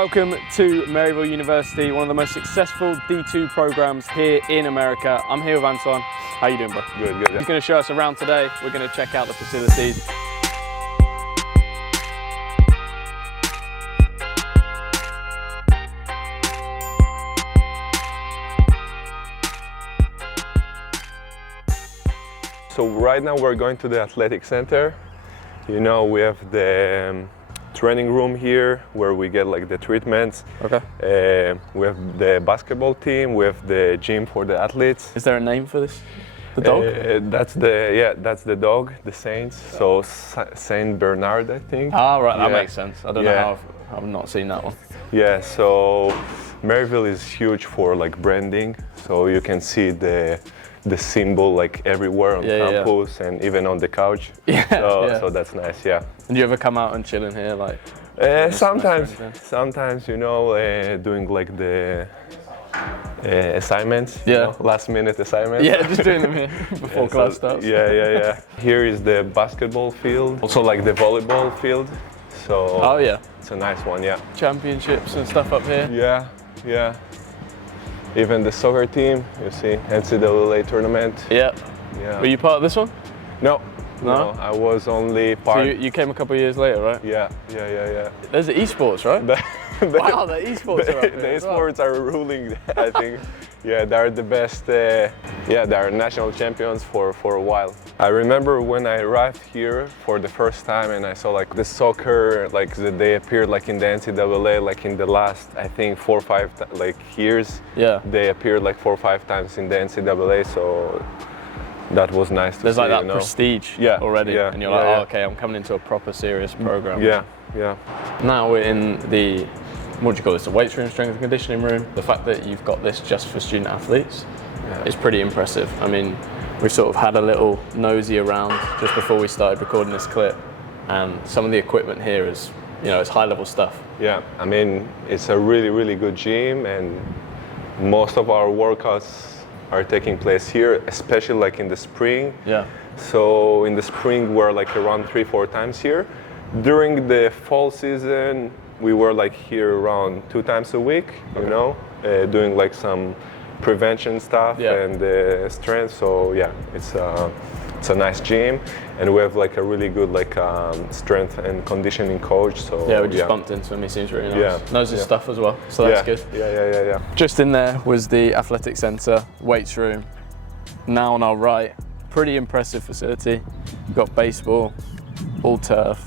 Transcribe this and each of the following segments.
Welcome to Maryville University, one of the most successful D2 programs here in America. I'm here with Antoine. How you doing, bro? Good, good. He's going to show us around today. We're going to check out the facilities. So right now we're going to the athletic center. You know, we have the training room here where we get like the treatments. Okay. We have the basketball team. We have the gym for the athletes. Is there a name for this? The dog? That's the dog, the Saints. So Saint Bernard, I think. Ah, right. That Yeah. makes sense. I don't know how I've not seen that one. Yeah. So Maryville is huge for like branding. So you can see the symbol like everywhere on campus and even on the couch. So that's nice, yeah. And do you ever come out and chill in here, like? Sometimes, you know, doing like the assignments, you know, last minute assignments. Yeah, just doing them here before class starts. Yeah. Here is the basketball field, also like the volleyball field. So it's a nice one, yeah. Championships and stuff up here. Yeah. Even the soccer team, you see, NCAA tournament. Yeah. Were you part of this one? No, I was only part. So you came a couple of years later, right? Yeah. There's the esports, right? Wow, the esports are up here. The esports are ruling, I think. Yeah, they're the best. They're national champions for a while. I remember when I arrived here for the first time and I saw like the soccer, like they appeared like in the NCAA, like in the last, I think 4 or 5 years. Yeah. They appeared like 4 or 5 times in the NCAA, so that was nice to see. There's like that prestige already, and you're like, yeah. Oh, okay, I'm coming into a proper serious program. Yeah. Now we're in the, what do you call this, the weights room, strength and conditioning room. The fact that you've got this just for student athletes is pretty impressive. I mean, we sort of had a little nosy around just before we started recording this clip, and some of the equipment here is, you know, it's high level stuff. Yeah, I mean, it's a really good gym, and most of our workouts are taking place here, especially like in the spring. Yeah. So in the spring we're like around 3-4 times here. During the fall season we were like here around 2 times a week, you know, doing like some prevention stuff and strength. So yeah, it's a nice gym, and we have like a really good like strength and conditioning coach. So we just bumped into him. He seems really nice. Knows his stuff as well, so that's good. Yeah. Just in there was the athletic centre, weights room. Now on our right, pretty impressive facility. We've got baseball, all turf.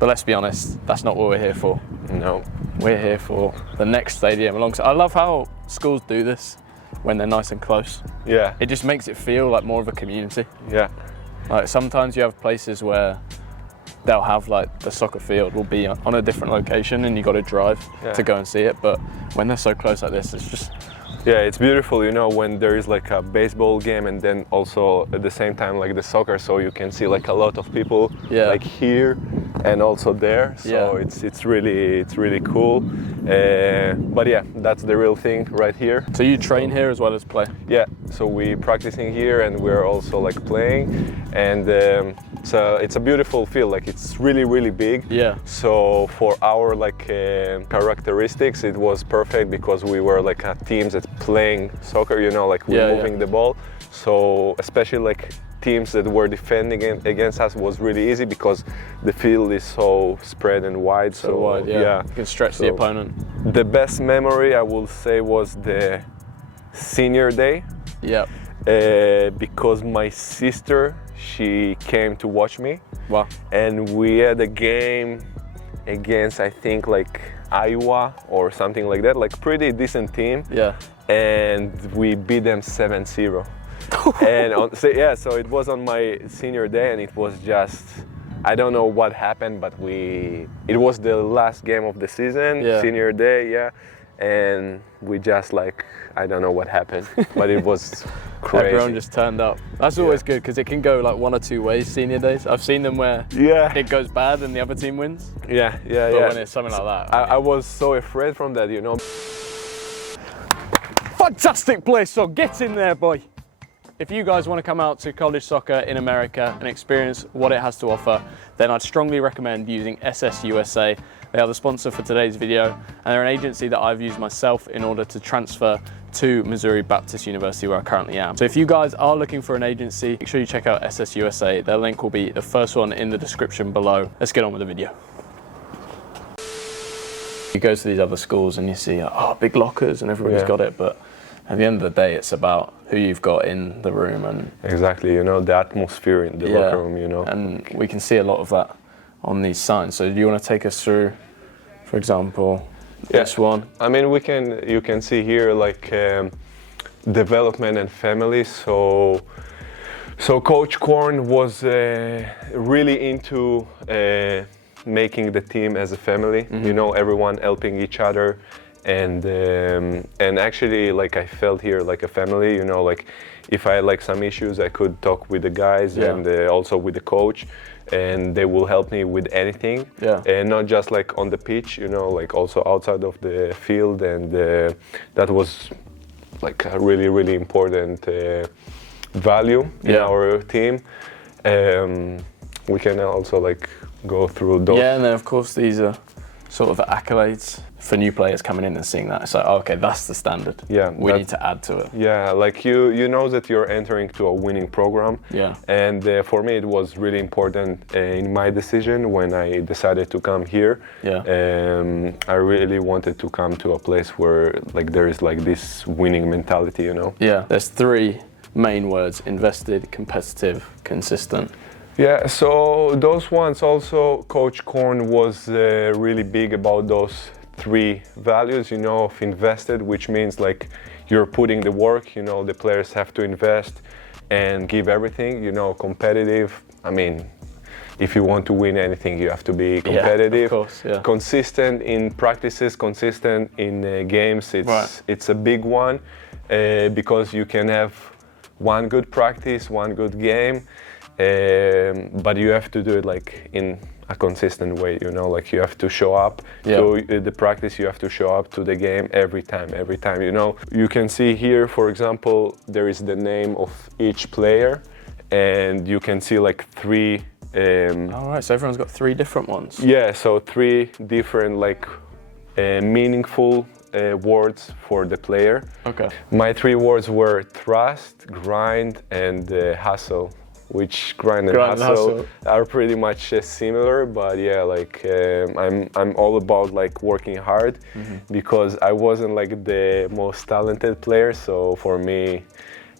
But let's be honest, that's not what we're here for. No. We're here for the next stadium alongside. I love how schools do this when they're nice and close. Yeah. It just makes it feel like more of a community. Yeah. Like sometimes you have places where they'll have like the soccer field will be on a different location and you got to drive to go and see it. But when they're so close like this, it's just... Yeah, it's beautiful, you know, when there is like a baseball game and then also at the same time like the soccer, so you can see like a lot of people like here and also there. So it's really cool. But yeah, that's the real thing right here. So you train here as well as play? Yeah, so we practicing here and we're also like playing, and so it's a beautiful field. Like it's really big. Yeah. So for our like characteristics, it was perfect because we were like a teams that playing soccer, you know, like we're moving the ball. So especially like teams that were defending against us was really easy because the field is so spread and wide. So wide, you can stretch the opponent. The best memory I will say was the senior day. Yeah. Because my sister, she came to watch me. Wow. And we had a game against, I think, like Iowa or something like that, like pretty decent team. Yeah. And we beat them 7-0. And so it was on my senior day, and it was just, I don't know what happened, but it was the last game of the season, senior day, and we just like, I don't know what happened, but it was crazy. Everyone just turned up. That's always good because it can go like 1 or 2 ways, senior days. I've seen them where it goes bad and the other team wins. But when it's something like that. I was so afraid from that, you know. Fantastic place, so get in there, boy. If you guys want to come out to college soccer in America and experience what it has to offer, then I'd strongly recommend using SSUSA. They are the sponsor for today's video, and they're an agency that I've used myself in order to transfer to Missouri Baptist University, where I currently am. So if you guys are looking for an agency, make sure you check out SSUSA. Their link will be the first one in the description below. Let's get on with the video. You go to these other schools and you see, oh, big lockers and everybody's got it, but at the end of the day, it's about who you've got in the room. And exactly, you know, the atmosphere in the locker room, you know. And we can see a lot of that on these signs. So do you want to take us through, for example, this one? I mean, you can see here like development and family. So Coach Korn was really into making the team as a family. You know, everyone helping each other, and actually, like, I felt here like a family. You know, like if I had like some issues, I could talk with the guys and also with the coach, and they will help me with anything. And not just like on the pitch, you know, like also outside of the field, and that was like a really, really important value in our team. We can also like go through those. Yeah, and then of course these are sort of accolades for new players coming in and seeing that. It's like, oh, okay, that's the standard. Yeah, we need to add to it. Yeah, like you know that you're entering to a winning program. Yeah. And for me, it was really important in my decision when I decided to come here. Yeah. I really wanted to come to a place where like there is like this winning mentality, you know. Yeah. There's three main words: invested, competitive, consistent. Yeah, so those ones also, Coach Korn was really big about those three values, you know, of invested, which means like you're putting the work, you know, the players have to invest and give everything, you know. Competitive, I mean, if you want to win anything, you have to be competitive. Yeah, of course, consistent in practices, consistent in games. It's a big one because you can have one good practice, one good game, but you have to do it like in a consistent way, you know, like you have to show up to the practice, you have to show up to the game every time, you know. You can see here, for example, there is the name of each player, and you can see like three. All right, so everyone's got three different ones. Yeah, so three different like meaningful words for the player. Okay. My three words were trust, grind, and hustle. Which grind and hustle are pretty much similar, but yeah, like I'm all about like working hard because I wasn't like the most talented player, so for me,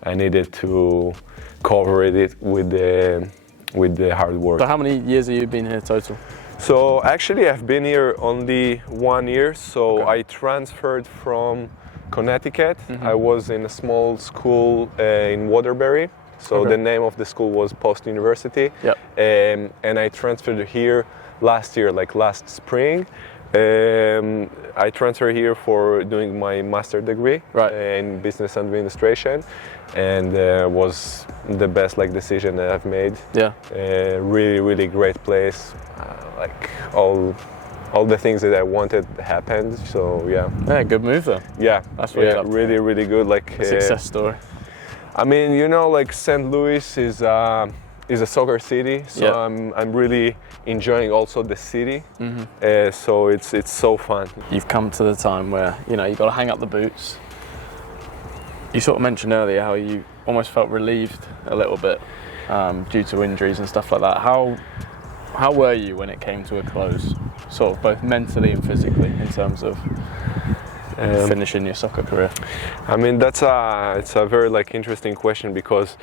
I needed to cover it with the hard work. So how many years have you been here total? So actually, I've been here only 1 year. So I transferred from Connecticut. I was in a small school in Waterbury. So the name of the school was Post University. Yep. And I transferred here last year, like last spring. I transferred here for doing my master degree in business administration, and was the best like decision that I've made. Yeah. Really, really great place. Like all the things that I wanted happened. So yeah. Yeah, good move though. Yeah. That's what really, really good. Like a success story. I mean, you know, like St. Louis is a soccer city, so I'm really enjoying also the city. So it's so fun. You've come to the time where, you know, you've got to hang up the boots. You sort of mentioned earlier how you almost felt relieved a little bit due to injuries and stuff like that. How were you when it came to a close, sort of both mentally and physically, in terms of finishing your soccer career? I mean, it's a very like interesting question, because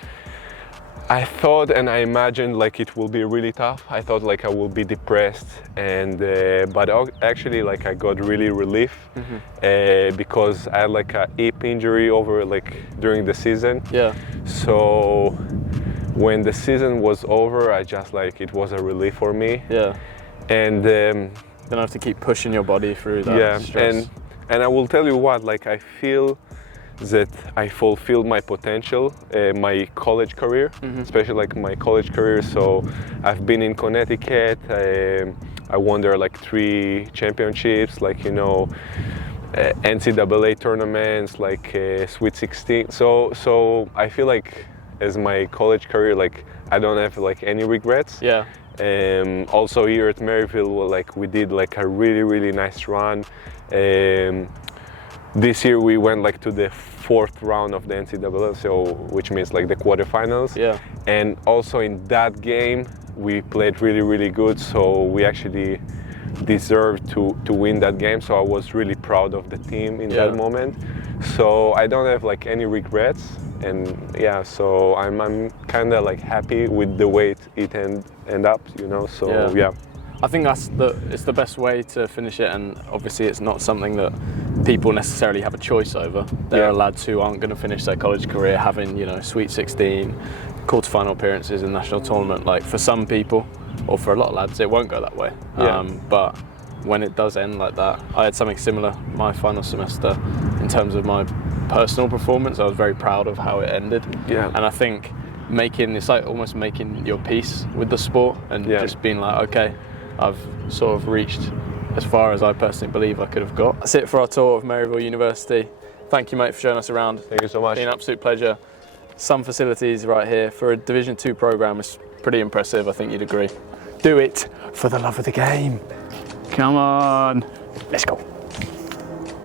I thought and I imagined like it will be really tough. I thought like I will be depressed, and but actually like I got really relief because I had like a hip injury over like during the season. Yeah. So when the season was over, I just like it was a relief for me. Yeah. And then I have to keep pushing your body through that stress. And I will tell you what, like I feel that I fulfilled my potential, my college career, especially like my college career. So I've been in Connecticut. I won there like 3 championships, like, you know, NCAA tournaments, like Sweet 16. So I feel like as my college career, like I don't have like any regrets. Yeah. Also here at Maryville, like we did like a really nice run. This year we went like to the 4th round of the NCAA, so which means like the quarterfinals. Yeah. And also in that game we played really good, so we actually deserved to win that game. So I was really proud of the team in that moment. So I don't have like any regrets, and yeah, so I'm kind of like happy with the way it end up, you know. So yeah. I think it's the best way to finish it, and obviously it's not something that people necessarily have a choice over. There are lads who aren't going to finish their college career having, you know, Sweet 16, quarterfinal appearances in national tournament. Like for some people, or for a lot of lads, it won't go that way. But when it does end like that, I had something similar my final semester in terms of my personal performance. I was very proud of how it ended. Yeah. And I think it's like almost making your peace with the sport, and just being like, okay, I've sort of reached as far as I personally believe I could have got. That's it for our tour of Maryville University. Thank you, mate, for showing us around. Thank you so much. It's been an absolute pleasure. Some facilities right here for a Division 2 program is pretty impressive. I think you'd agree. Do it for the love of the game. Come on. Let's go.